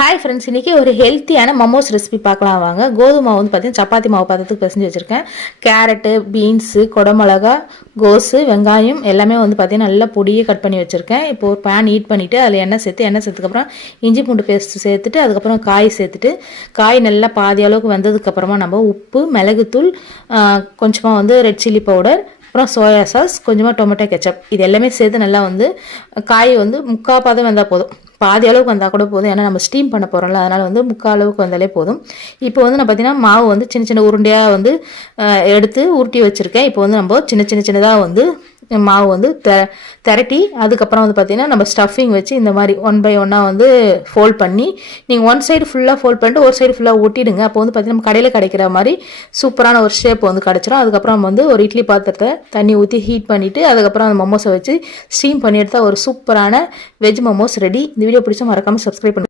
Hi friends, இன்றைக்கி ஒரு ஹெல்த்தியான மோமோஸ் ரெசிபி பார்க்கலாம் வாங்க. கோதுமை மாவு வந்து பார்த்தீங்கன்னா சப்பாத்தி மாவு பதத்துக்கு பிசைஞ்சு வச்சுருக்கேன். கேரட்டு, பீன்ஸு, குடமிளகா, கோஸு, வெங்காயம் எல்லாமே வந்து பார்த்தீங்கன்னா நல்லா பொடியை கட் பண்ணி வச்சுருக்கேன். இப்போ ஒரு பேன் ஹீட் பண்ணிவிட்டு அதில் எண்ணெய் சேர்த்ததுக்கப்புறம் இஞ்சி பூண்டு பேஸ்ட்டு சேர்த்துட்டு அதுக்கப்புறம் காய் சேர்த்துட்டு காய் நல்லா பாதி அளவுக்கு வந்ததுக்கப்புறமா நம்ம உப்பு, மிளகுத்தூள், கொஞ்சமாக வந்து ரெட் சில்லி பவுடர், அப்புறம் சோயா சாஸ், கொஞ்சமாக டொமேட்டோ கெச்சப் இது எல்லாமே சேர்த்து நல்லா வந்து காய் வந்து முக்கால் பாதம் வந்தால் போதும். பாதி அளவுக்கு வந்தால் கூட போதும். ஏன்னா நம்ம ஸ்டீம் பண்ண போகிறோம்ல, அதனால் வந்து முக்கால் அளவுக்கு வந்தாலே போதும். இப்போ வந்து நான் பார்த்தீங்கன்னா மாவு வந்து சின்ன சின்ன உருண்டையாக வந்து எடுத்து உருட்டி வச்சுருக்கேன். இப்போ வந்து நம்ம சின்னதாக வந்து மாவு வந்து திரட்டி அதுக்கப்புறம் வந்து பார்த்திங்கன்னா நம்ம ஸ்டஃபிங் வச்சு இந்த மாதிரி 1 by 1 வந்து ஃபோல்ட் பண்ணி நீங்கள் ஒன் சைடு ஃபுல்லாக ஃபோல்ட் பண்ணிட்டு ஒரு சைடு ஃபுல்லாக ஒட்டிடுங்க. அப்போ வந்து பார்த்திங்கன்னா நம்ம கடையில் கிடைக்கிற மாதிரி சூப்பரான ஒரு ஷேப் வந்து கிடச்சிரும். அதுக்கப்புறம் நம்ம வந்து ஒரு இட்லி பாத்திரத்தை தண்ணி ஊற்றி ஹீட் பண்ணிவிட்டு அதுக்கப்புறம் அந்த மோமோஸை வச்சு ஸ்டீம் பண்ணி எடுத்தால் ஒரு சூப்பரான வெஜ் மோமோஸ் ரெடி. இந்த வீடியோ பிடிச்சா மறக்காமல் சப்ஸ்கிரைப் பண்ணுங்கள்.